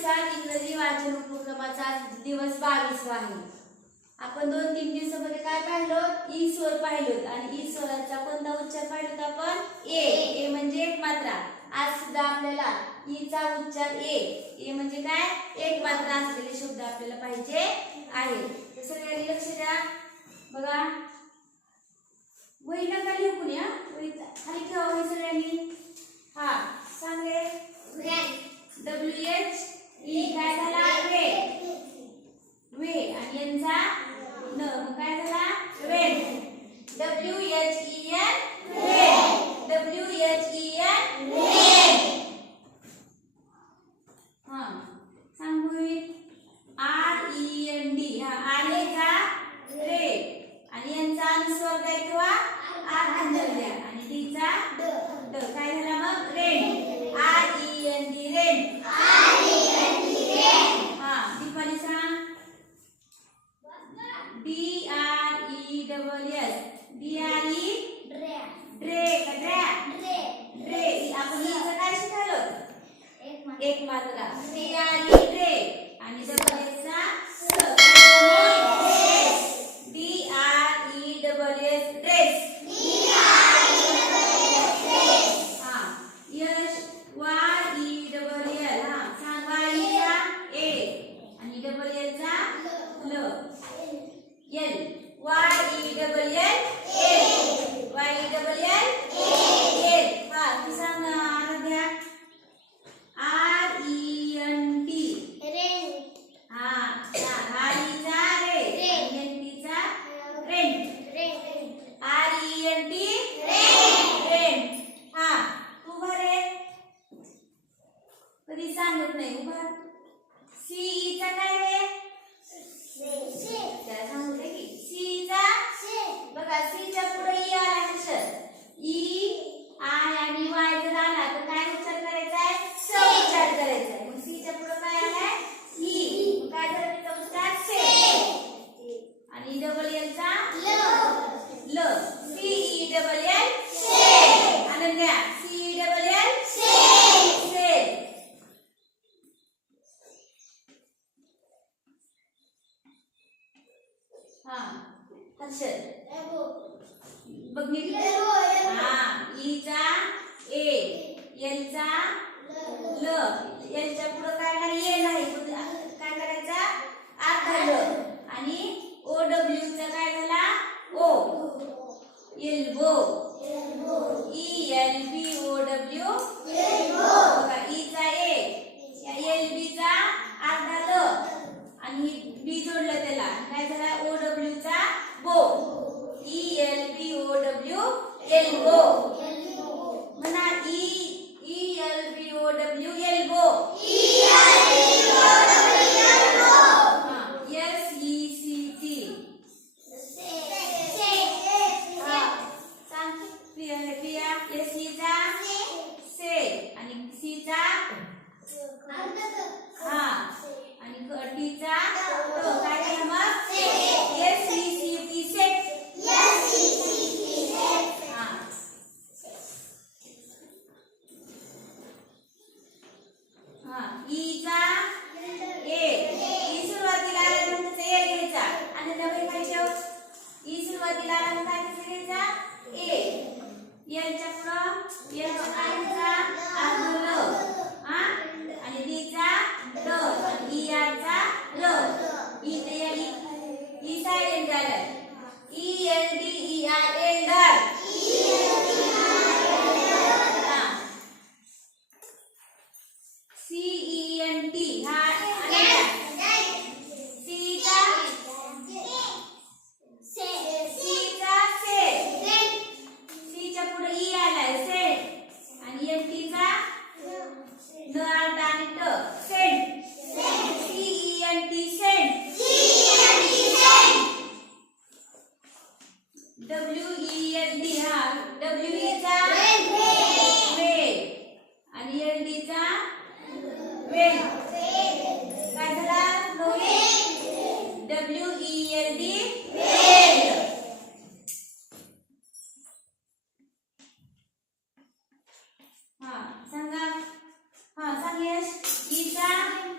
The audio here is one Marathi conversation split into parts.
दिवसात इंग्रजी वाचन उपक्रमाचा दिवस बावीसवा आहे. आपण दोन तीन दिवसामध्ये काय पाहिलो? ई स्वर पाहिलो. आणि ई स्वराचा कोणता उच्चार पाहिलो आपण? ए. ए म्हणजे एक मात्रा आज सुद्धा आपल्याला ई चा उच्चार ए. ए म्हणजे काय? एक मात्रा असलेले शब्द आपल्याला पाहिजे आहे. सगळ्यांनी लक्ष द्या. बघा. वही नका लिहून या खाली ठेवा सगळ्यांनी. हा सांगे डब्ल्यू एच काय झाला वे. आणि यांचा न. काय झाला? वेल मी सांगत नाही उभा सी चा काय आहे त्याला सांगते की. सी. चा बघा सी च्या पुढे बघितलं? हा ईचा ए एलचा ल. यांच्या पुढं काय नाही एल आहे काय करायचा? अर्धा आणि ओ डब्ल्यूचा काय झाला? O. Elbow. E L B O W W E L D ya, W E L D, W, anil E L D ya, W, padahal W E L D, Sangat, ha, sang yes, kita.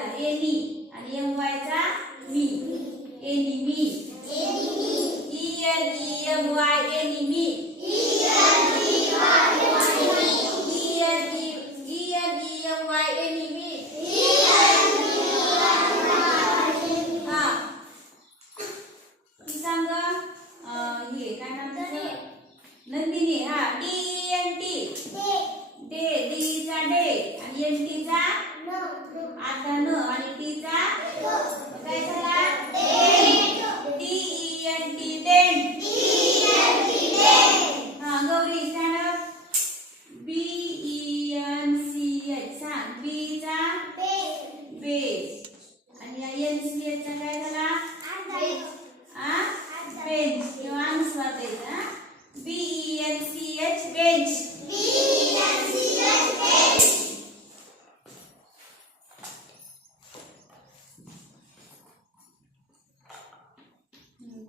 वायचा एनी आणि एम वायचा मी enemy E N E M Y enemy Nandini हा. D N T day D डीचा डे आणि एन टीचा आता न आणि टीचा काय झाला? T E N T ten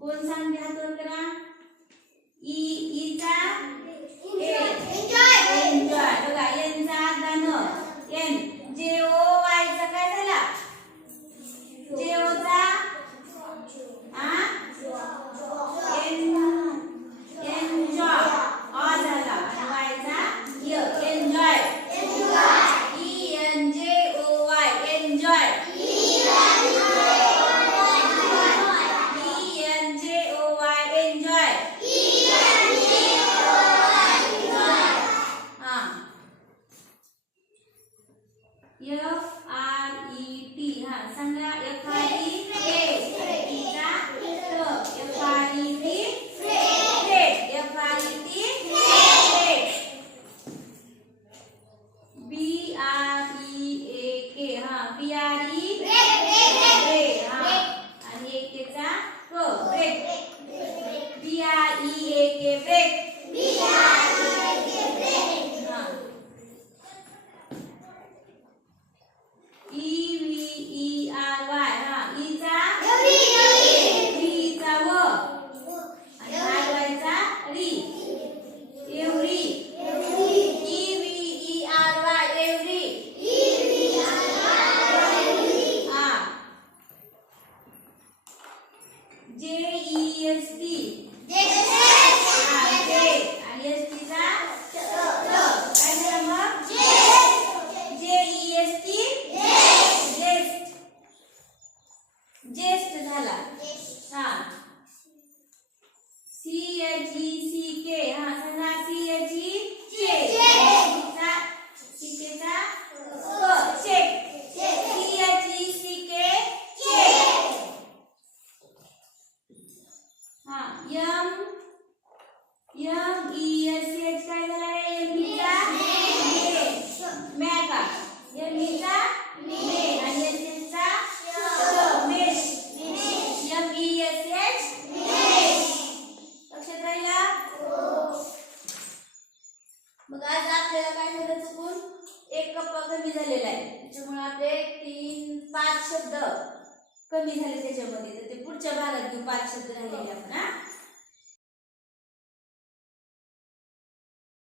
昆山家都跟。F R E T हा सांगा एफ आर ई कमी झाले त्याच्यामध्ये. तर ते पुढच्या भागात घेऊ पाच शब्द राहिलेले आपण हा?